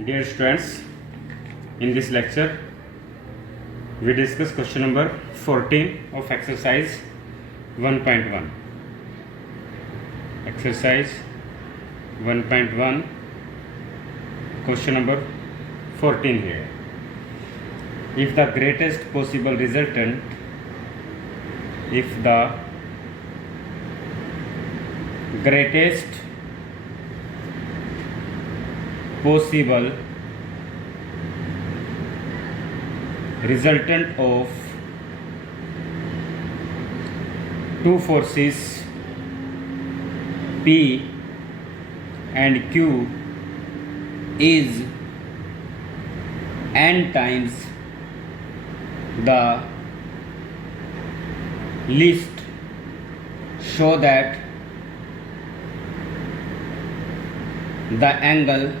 Dear students, in this lecture we discuss question number 14 of exercise 1.1. Exercise 1.1, question number 14 here. If the greatest possible resultant, greatest possible resultant of two forces P and Q is n times the least, show that the angle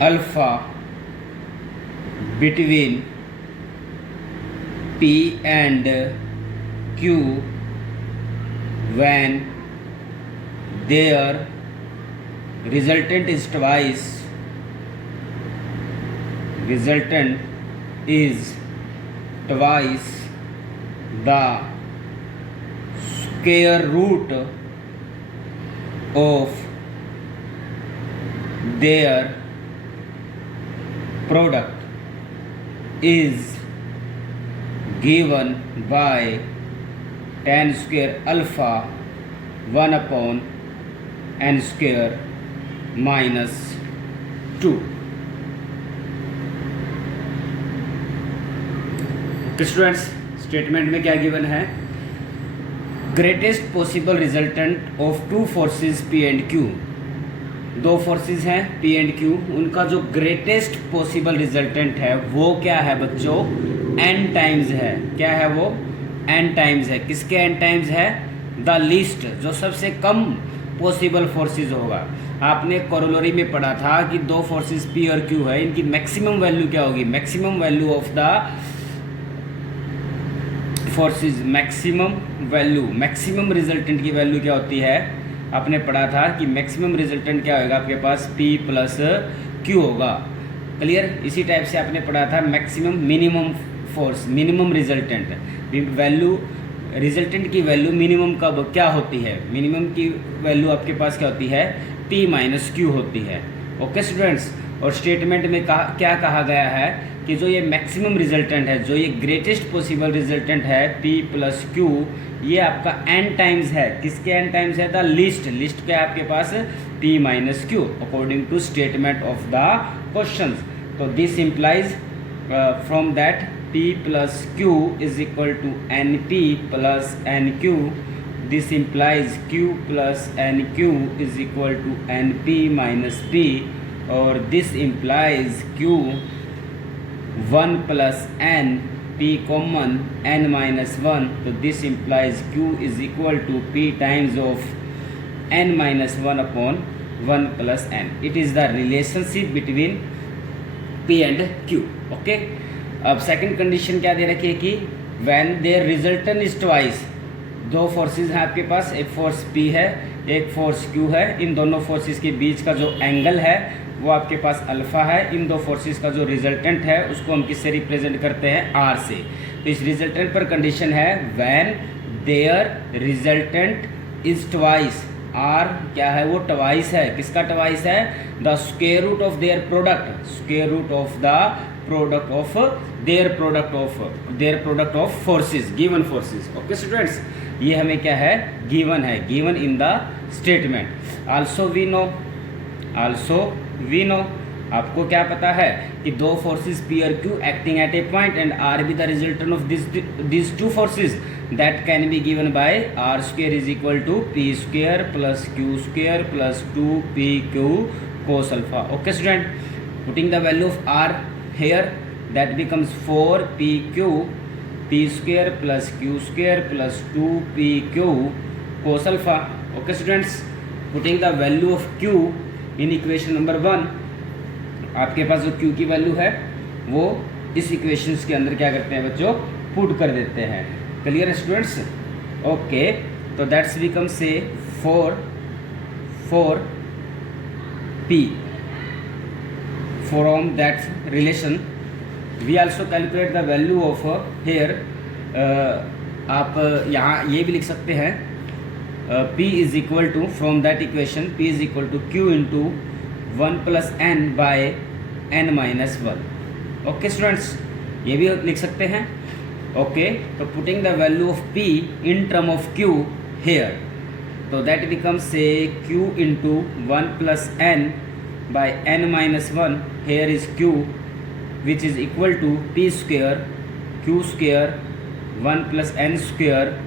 alpha between P and Q when their resultant is twice the square root of their product is given by tan square alpha 1 upon n square minus 2. Students, statement में क्या given है? Greatest possible resultant of two forces P and Q. दो forces हैं P and Q, उनका जो greatest possible resultant है वो क्या है बच्चों? n टाइम्स है. क्या है वो? n टाइम्स है. किसके n टाइम्स है? द लीस्ट, जो सबसे कम पॉसिबल फोर्सेस होगा. आपने कोरोलरी में पढ़ा था कि दो फोर्सेस पी और क्यू है, इनकी मैक्सिमम वैल्यू क्या होगी? Maximum value of the forces, maximum resultant की वैल्यू क्या होती है? आपने पढ़ा था कि मैक्सिमम रिजल्टेंट क्या होगा आपके पास? P प्लस Q होगा. क्लियर? इसी टाइप से आपने पढ़ा था maximum minimum force, minimum resultant value, resultant की वैल्यू मिनिमम कब क्या होती है? मिनिमम की वैल्यू आपके पास क्या होती है? P माइनस Q होती है. ओके स्टूडेंट्स, और स्टेटमेंट में क्या कहा गया है कि जो ये मैक्सिमम रिजल्टेंट है, जो ये ग्रेटेस्ट पॉसिबल रिजल्टेंट है P प्लस Q, ये आपका n टाइम्स है. किसके n टाइम्स है? The least. लीस्ट क्या है आपके पास? P minus Q according to statement of the question. तो this implies from that P plus Q is equal to NP plus NQ. This implies Q plus NQ is equal to NP minus P, और this implies Q 1 plus n, P common n minus 1, तो this implies Q is equal to P times of n minus 1 upon 1 plus n. It is the relationship between P and Q. Okay, अब second condition क्या दे रखी है कि when their resultant is twice. दो forces हैं आपके पास, एक फोर्स P है, एक फोर्स Q है. इन दोनों फोर्सेस के बीच का जो एंगल है वो आपके पास अल्फा है. इन दो फोर्सेस का जो रिजल्टेंट है उसको हम किससे रिप्रेजेंट करते हैं? R से. तो इस रिजल्टेंट पर कंडीशन है when their resultant is twice. R क्या है? वो ट्वाइस है. किसका ट्वाइस है? The square root of their product, square root of the product of their product of forces, given forces. Okay students, ये हमें क्या है? गिवन है, given in the statement. Also we know, आपको क्या पता है कि दो फोर्सेस P और Q acting at a point and R be the resultant of this two forces that can be given by R square is equal to P square plus Q square plus 2PQ cos alpha. Okay student, putting the value of R here, that becomes 4PQ P square plus Q square plus 2PQ cos alpha. Okay students, putting the value of Q in equation number 1, आपके पास जो Q की value है वो इस equations के अंदर क्या करते हैं बच्चों? पुट कर देते हैं. Clear students? ओके, तो दैट्स बिकम से 4P from that relation we also calculate the value of here आप यहाँ ये भी लिख सकते हैं P is equal to from that equation P is equal to Q into 1 plus n by n minus 1. Okay students, ये भी लिख सकते हैं. ओके, तो putting the value of P in term of Q here, तो that becomes say Q into 1 plus n by n minus 1. Here is Q which is equal to P square Q square 1 plus n square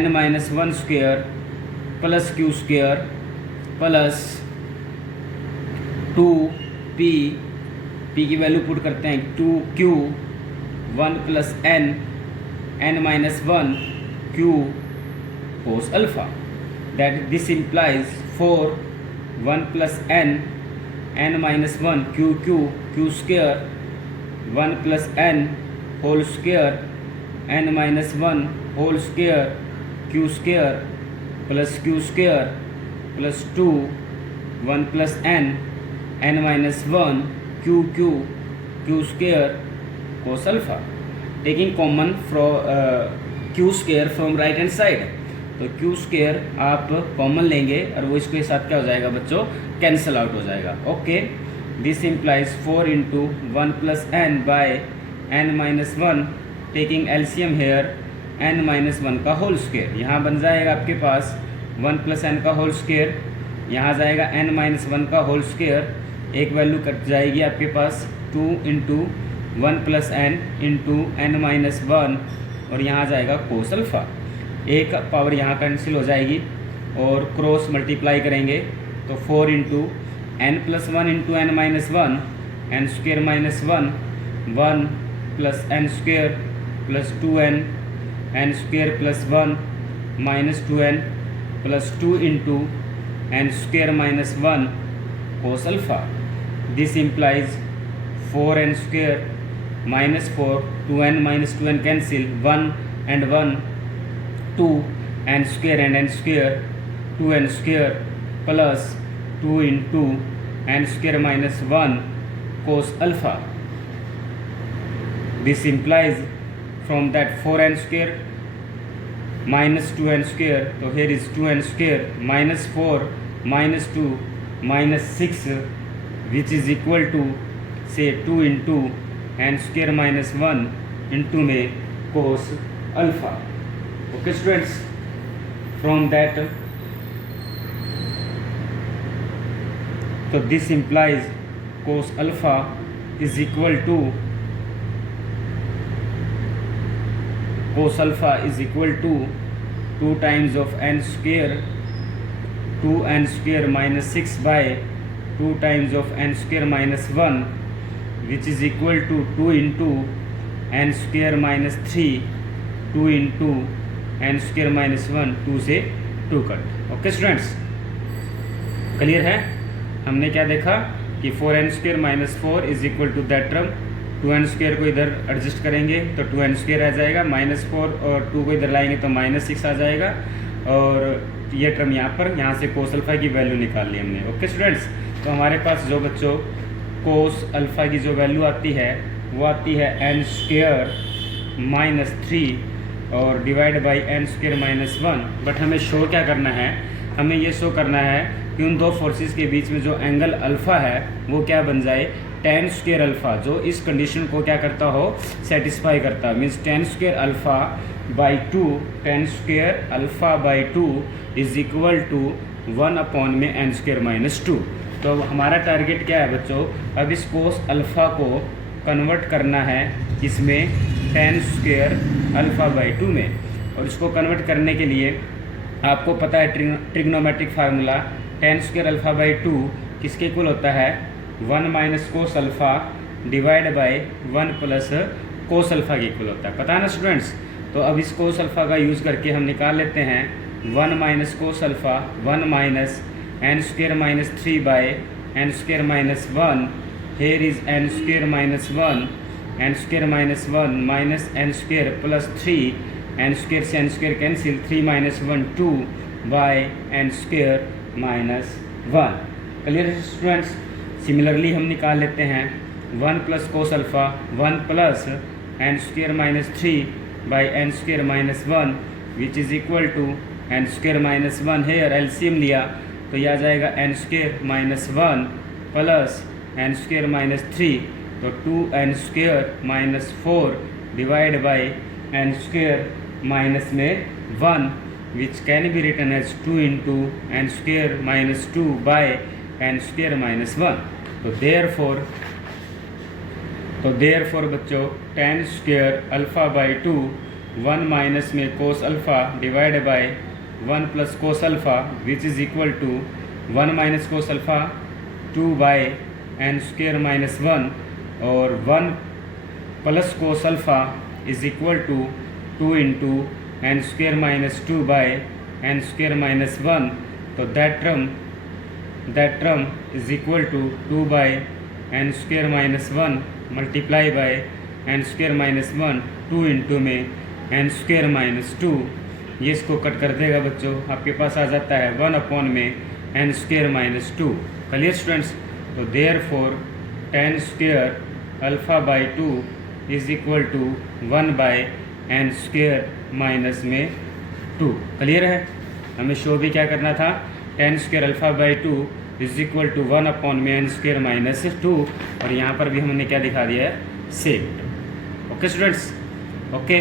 n minus 1 square plus Q square plus 2P. P की value put करते हैं 2Q 1 plus n minus 1 Q cos alpha. That this implies 4 1 plus n minus 1 Q square 1 plus n whole square n minus 1 whole square Q square plus Q square plus 2 1 plus n minus 1 Q square cos alpha. Taking common from Q square from right hand side, तो Q square आप common लेंगे और वो इसके साथ क्या हो जाएगा बच्चों, कैंसिल आउट हो जाएगा. Okay, this implies 4 into 1 plus n by n minus 1. Taking LCM here n minus 1 का होल स्क्वायर. यहाँ बन जाएगा आपके पास 1 plus n का होल स्क्वायर, यहाँ जाएगा n minus 1 का होल स्क्वायर. एक वैल्यू कट जाएगी आपके पास 2 into 1 plus n into n minus 1 और यहाँ जाएगा कोस अल्फ़ा. एक पावर यहाँ कैंसिल हो जाएगी और क्रॉस मल्टीप्लाई करेंगे तो 4 into n plus 1 into n minus 1 n square minus 1 1 plus n square plus 2n n square plus 1 minus 2n plus 2 into n square minus 1 cos alpha. This implies 4n square minus 4 2n minus 2n cancel 1 and 1 2 n square and n square 2n square plus 2 into n square minus 1 cos alpha. This implies from that 4n square minus 2n square, so here is 2n square minus 4 minus 2 minus 6 which is equal to say 2 into n square minus 1 into में cos alpha. Okay students, from that so this implies cos alpha is equal to 2 times of n square 2n square minus 6 by 2 times of n square minus 1 which is equal to 2 into n square minus 3 2 into n square minus 1 2 से 2 cut. Okay students, clear है. हमने क्या देखा कि 4n square minus 4 is equal to that term. 2n square को इधर adjust करेंगे तो 2n स्क्वायर आ जाएगा, माइनस 4 और 2 को इधर लाएंगे तो माइनस 6 आ जाएगा और ये टर्म यहाँ से कोस अल्फ़ा की वैल्यू निकाल ली हमने. ओके स्टूडेंट्स, तो हमारे पास जो बच्चों कोस अल्फ़ा की जो वैल्यू आती है वो आती है n स्क्वायर माइनस 3 और divide by n square minus 1. But हमें शो क्या करना है, हमें ये शो करना है कि उन दो फोर्सेस के बीच में जो एंगल अल्फ़ा है वो क्या बन जाए, tan स्क्वायर अल्फ़ा, जो इस कंडीशन को क्या करता हो, सेटिस्फाई करता है. Means tan square alpha by 2 tan square alpha by 2 is equal to 1 upon में n स्क्वायर माइनस 2. तो हमारा टारगेट क्या है बच्चों, अब इस कोस अल्फ़ा को कन्वर्ट करना है इसमें tan स्क्वायर अल्फ़ा बाई 2 में. और इसको कन्वर्ट करने के लिए आपको पता है trigonometric formula, tan square alpha by 2 किसके इक्वल होता है, 1 minus cos alpha divide by 1 plus cos alpha के इक्वल होता है. पता है ना स्टूडेंट्स. तो अब इस कोस अल्फ़ा का यूज़ करके हम निकाल लेते हैं 1 minus cos alpha 1 minus n square minus 3 by n square minus 1. Here is n square minus 1 n square minus 1 minus n square plus 3 n square से n square cancel 3 minus 1 2 by n square minus 1. Clear है students. Similarly हम निकाल लेते हैं 1 plus cos alpha 1 plus N square minus 3 by N square minus 1 which is equal to N square minus 1 here LCM लिया तो यह आ जाएगा N square minus 1 plus N square minus 3 तो 2n square minus 4 divide by N square minus में 1 which can be written as 2 into N square minus 2 by N square minus 1। तो therefore बच्चों tan square alpha by 2 1 minus में cos alpha divide by 1 plus cos alpha which is equal to 1 minus cos alpha 2 by N square minus 1 और 1 plus cos alpha is equal to 2 into N square minus 2 by N square minus 1। तो that term is equal to 2 by N square minus 1 multiply by N square minus 1 2 into में N square minus 2। ये इसको cut कर देगा बच्चों, आपके पास आ जाता है 1 अपॉन में N square minus 2। Clear students? तो therefore tan square alpha by 2 is equal to 1 by N square minus में 2। क्लियर है? हमें शो भी क्या करना था, tan square alpha by 2 is equal to 1 upon में एन स्क्वेयर माइनस 2 और यहाँ पर भी हमने क्या दिखा दिया है, सेम। Okay students? ओके,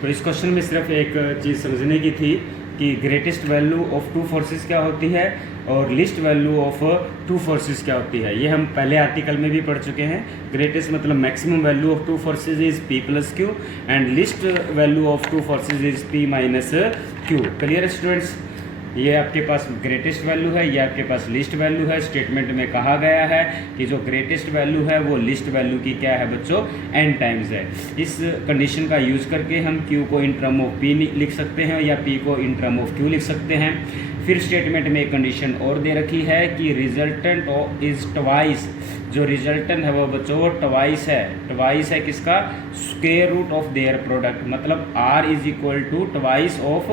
तो इस क्वेश्चन में सिर्फ एक चीज़ समझने की थी कि greatest value of two forces क्या होती है और least value of two forces क्या होती है। ये हम पहले आर्टिकल में भी पढ़ चुके हैं। ग्रेटेस्ट मतलब maximum value of two forces is P plus Q and least value of two forces is P minus Q. Clear students? ये आपके पास ग्रेटेस्ट वैल्यू है, ये आपके पास लिस्ट वैल्यू है। स्टेटमेंट में कहा गया है कि जो ग्रेटेस्ट वैल्यू है वो लिस्ट वैल्यू की क्या है बच्चों, n टाइम्स है। इस कंडीशन का यूज़ करके हम q को इन टर्म ऑफ p लिख सकते हैं या p को इन टर्म ऑफ q लिख सकते हैं। फिर स्टेटमेंट में एक कंडीशन और दे रखी है कि रिजल्टेंट इज ट्वाइस, जो रिजल्टेंट है वो बच्चों वो ट्वाइस है। ट्वाइस है किसका, square root of their product, मतलब r is equal to twice of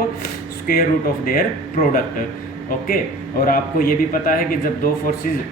square root of their product. Okay, और आपको ये भी पता है कि जब दो फोर्सेस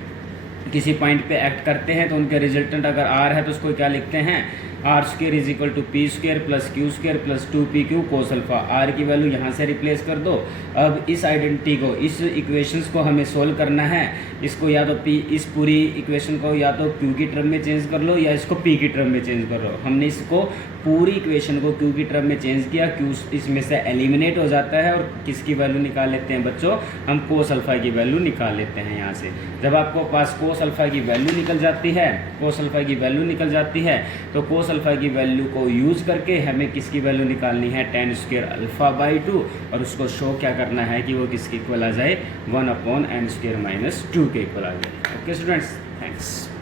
किसी पॉइंट पे एक्ट करते हैं तो उनके रिजल्टेंट अगर r है तो उसको क्या लिखते हैं, R square is equal to P square plus Q square plus 2pq cos alpha. R की वैल्यू यहाँ से रिप्लेस कर दो। अब इस आइडेंटिटी को, इस इक्वेशंस को हमें सोल्व करना है। इसको या तो p, इस पूरी इक्वेशन को या तो q की टर्म में चेंज कर लो या इसको p की टर्म में चेंज कर लो। हमने इसको पूरी इक्वेशन को q की टर्म में चेंज किया, q इसमें से एलिमिनेट हो जाता है और किसकी वैल्यू निकाल लेते हैं बच्चों, हम कोस अल्फा की वैल्यू निकाल लेते हैं यहाँ से। जब आपको पास कोस अल्फा की वैल्यू निकल जाती है, कोस अल्फा की वैल्यू निकल जाती है तो कोस अल्फा की वैल्यू को यूज़ करके हमें किसकी वैल्यू निकालनी है, tan स्क्वेयर अल्फ़ा बाई 2 और उसको शो क्या करना है कि वो किसके इक्वल आ जाए, 1 अपॉन एन स्क्वेयर माइनस 2 के इक्वल आ जाए। Okay students, thanks.